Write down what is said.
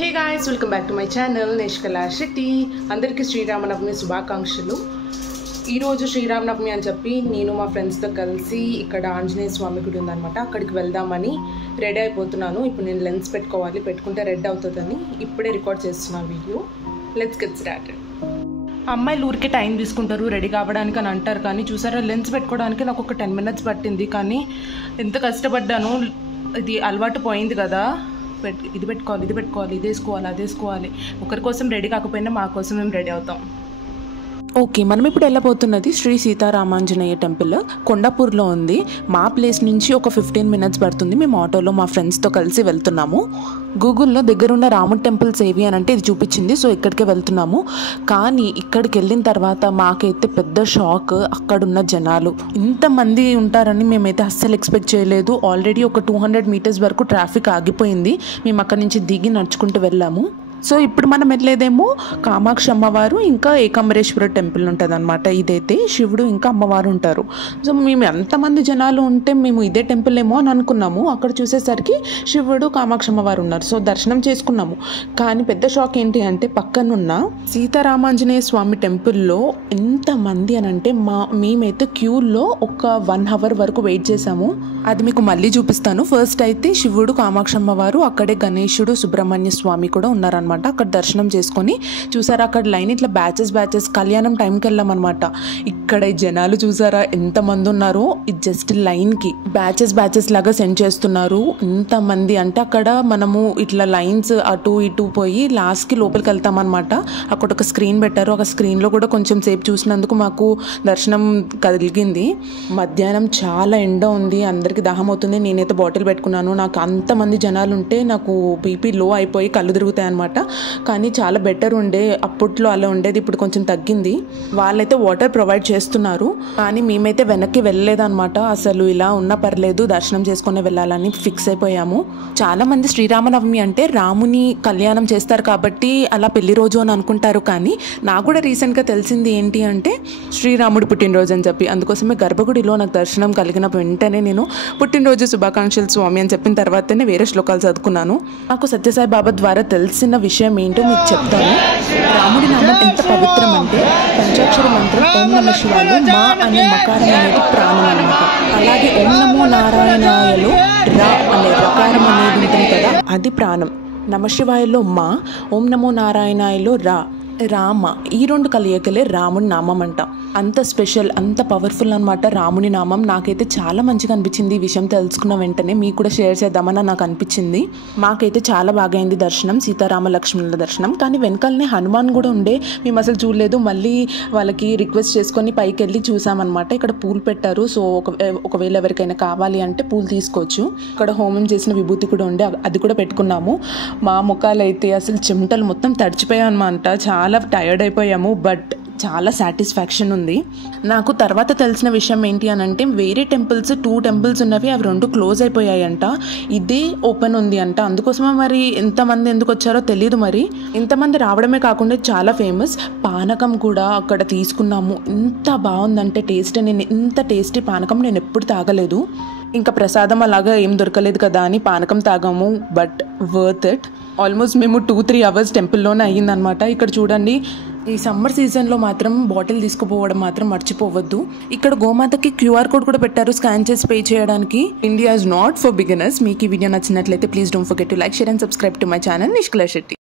Hey guys, welcome back to my channel Nishkala Shetty. అందరికీ శ్రీరామనవమి శుభాకాంక్షలు. ఈరోజు శ్రీరామనవమి అని చెప్పి నేను మా ఫ్రెండ్స్తో కలిసి ఇక్కడ ఆంజనేయ స్వామి గుడి ఉందన్నమాట, అక్కడికి వెళ్దామని రెడీ అయిపోతున్నాను. ఇప్పుడు నేను లెన్స్ పెట్టుకోవాలి, పెట్టుకుంటే రెడ్ అవుతుందని ఇప్పుడే రికార్డ్ చేస్తున్నాను వీడియో. Let's get started. అమ్మాయిలు ఊరికే టైం తీసుకుంటారు రెడీ కావడానికి అని అంటారు, కానీ చూసారా లెన్స్ పెట్టుకోవడానికి నాకు ఒక 10 minutes పట్టింది. కానీ ఎంత కష్టపడ్డాను, ఇది అలవాటు పోయింది కదా. ఇది పెట్టుకోవాలి, ఇది పెట్టుకోవాలి, ఇది వేసుకోవాలి, అది వేసుకోవాలి. ఒకరి కోసం రెడీ కాకపోయినా మా కోసం మేము రెడీ అవుతాం. ఓకే, మనం ఇప్పుడు వెళ్ళబోతున్నది శ్రీ సీతారామాంజనేయ టెంపుల్. కొండాపూర్లో ఉంది. మా ప్లేస్ నుంచి ఒక 15 minutes పడుతుంది. మేము ఆటోలో మా ఫ్రెండ్స్తో కలిసి వెళ్తున్నాము. గూగుల్లో దగ్గరున్న రాముడి టెంపుల్స్ ఏవి అని అంటే ఇది చూపించింది, సో ఇక్కడికే వెళ్తున్నాము. కానీ ఇక్కడికి వెళ్ళిన తర్వాత మాకైతే పెద్ద షాక్. అక్కడున్న జనాలు ఇంతమంది ఉంటారని మేమైతే అస్సలు ఎక్స్పెక్ట్ చేయలేదు. ఆల్రెడీ ఒక 200 meters వరకు ట్రాఫిక్ ఆగిపోయింది. మేము అక్కడి నుంచి దిగి నడుచుకుంటూ వెళ్ళాము. సో ఇప్పుడు మనం వెళ్ళేదేమో కామాక్షి అమ్మవారు ఇంకా ఏకాంబరేశ్వర టెంపుల్ ఉంటుంది అనమాట. ఇదైతే శివుడు ఇంకా అమ్మవారు ఉంటారు. సో మేము ఎంతమంది జనాలు ఉంటే మేము ఇదే టెంపుల్ ఏమో అని అనుకున్నాము. అక్కడ చూసేసరికి శివుడు కామాక్షి అమ్మవారు ఉన్నారు. సో దర్శనం చేసుకున్నాము. కానీ పెద్ద షాక్ ఏంటి అంటే పక్కనున్న సీతారామాంజనేయ స్వామి టెంపుల్లో ఎంతమంది అని అంటే మేమైతే క్యూలో ఒక 1 hour వరకు వెయిట్ చేసాము. అది మీకు మళ్ళీ చూపిస్తాను. ఫస్ట్ అయితే శివుడు కామాక్షి అమ్మవారు, అక్కడే గణేశుడు సుబ్రహ్మణ్య స్వామి కూడా ఉన్నారనమాట. అక్కడ దర్శనం చేసుకొని చూసారా, అక్కడ లైన్ ఇట్లా బ్యాచెస్ కళ్యాణం టైంకి వెళ్ళామన్నమాట. ఇక్కడ ఈ జనాలు చూసారా ఎంతమంది ఉన్నారో. ఇది జస్ట్ లైన్కి బ్యాచెస్ లాగా సెండ్ చేస్తున్నారు. ఎంతమంది అంటే అక్కడ మనము ఇట్లా లైన్స్ అటు ఇటు పోయి లాస్ట్కి లోపలికి వెళ్తామన్నమాట. అక్కడ ఒక స్క్రీన్ పెట్టారు. ఒక స్క్రీన్లో కూడా కొంచెం సేపు చూసినందుకు మాకు దర్శనం కలిగింది. మధ్యాహ్నం చాలా ఎండ ఉంది, అందరికీ దాహం అవుతుంది. నేనైతే బాటిల్ పెట్టుకున్నాను. నాకు అంతమంది జనాలు ఉంటే నాకు బీపీ లో అయిపోయి కళ్ళు తిరుగుతాయి అనమాట. కానీ చాలా బెటర్ ఉండే, అప్పట్లో అలా ఉండేది, ఇప్పుడు కొంచెం తగ్గింది. వాళ్ళైతే వాటర్ ప్రొవైడ్ చేస్తున్నారు. కానీ మేమైతే వెనక్కి వెళ్ళలేదన్నమాట. అసలు ఇలా ఉన్నా పర్లేదు, దర్శనం చేసుకునే వెళ్ళాలని ఫిక్స్ అయిపోయాము. చాలా మంది శ్రీరామనవమి అంటే రాముని కళ్యాణం చేస్తారు కాబట్టి అలా పెళ్లి రోజు అని అనుకుంటారు. కానీ నాకు కూడా రీసెంట్గా తెలిసింది ఏంటి అంటే శ్రీరాముడి పుట్టినరోజు అని చెప్పి. అందుకోసమే గర్భగుడిలో నాకు దర్శనం కలిగిన వెంటనే నేను పుట్టినరోజు శుభాకాంక్షలు స్వామి అని చెప్పిన తర్వాతనే వేరే శ్లోకాలు చదువుకున్నాను. నాకు సత్యసాయి బాబా ద్వారా తెలిసిన విషయం ఏంటో మీకు చెప్తాను. రాముడి నామం ఎంత పవిత్రం అంటే పంచాక్షర మంత్రం ఓం నమ శివాయలో మా అనే మకారం అనేది ప్రాణం అనమాట. అలాగే ఓం నమో నారాయణాయలో రా అనే రకారం అనేది ఉంటుంది కదా, అది ప్రాణం. నమ శివాయలో మా, ఓం నమో నారాయణాయలో రామ, ఈ 2 కలయికలే రాముడి నామం అంట. అంత స్పెషల్, అంత పవర్ఫుల్ అనమాట రాముని నామం. నాకైతే చాలా మంచిగా అనిపించింది ఈ విషయం తెలుసుకున్న వెంటనే. మీకు కూడా షేర్ చేద్దామని నాకు అనిపించింది. మాకైతే చాలా బాగా అయింది దర్శనం, సీతారామ లక్ష్మణుల దర్శనం. కానీ వెనకాలనే హనుమాన్ కూడా ఉండే, మేము అసలు చూడలేదు. మళ్ళీ వాళ్ళకి రిక్వెస్ట్ చేసుకొని పైకి వెళ్ళి చూసామన్నమాట. ఇక్కడ పూలు పెట్టారు. సో ఒకవేళ ఎవరికైనా కావాలి అంటే పూలు తీసుకోవచ్చు. ఇక్కడ హోమం చేసిన విభూతి కూడా ఉండే, అది కూడా పెట్టుకున్నాము. మా ముఖాలు అయితే అసలు చెమటలు మొత్తం తడిచిపోయాయి అనమాట. చాలా టైర్డ్ అయిపోయాము. బట్ చాలా సాటిస్ఫాక్షన్ ఉంది. నాకు తర్వాత తెలిసిన విషయం ఏంటి అని అంటే వేరే టెంపుల్స్ 2 temples ఉన్నవి, అవి 2 క్లోజ్ అయిపోయాయంట. ఇదే ఓపెన్ ఉంది అంట. అందుకోసమే మరి ఎంతమంది ఎందుకు వచ్చారో తెలియదు. మరి ఇంతమంది రావడమే కాకుండా చాలా ఫేమస్. పానకం కూడా అక్కడ తీసుకున్నాము. ఎంత బాగుందంటే టేస్ట్, నేను ఇంత టేస్టీ పానకం నేను ఎప్పుడు తాగలేదు. ఇంకా ప్రసాదం అలాగా ఏం దొరకలేదు కదా అని పానకం తాగాము. But worth it. ఆల్మోస్ట్ మేము 2-3 hours టెంపుల్లోనే అయ్యిందనమాట. ఇక్కడ చూడండి, ఈ సమ్మర్ సీజన్లో మాత్రం బాటిల్ తీసుకుపోవడం మాత్రం మర్చిపోవద్దు. ఇక్కడ గోమాతకి QR code కూడా పెట్టారు, స్కాన్ చేసి పే చేయడానికి. India is not for beginners. మీకు ఈ వీడియో నచ్చినట్లయితే please don't forget to like, share and subscribe to my channel Nishkala Shetty.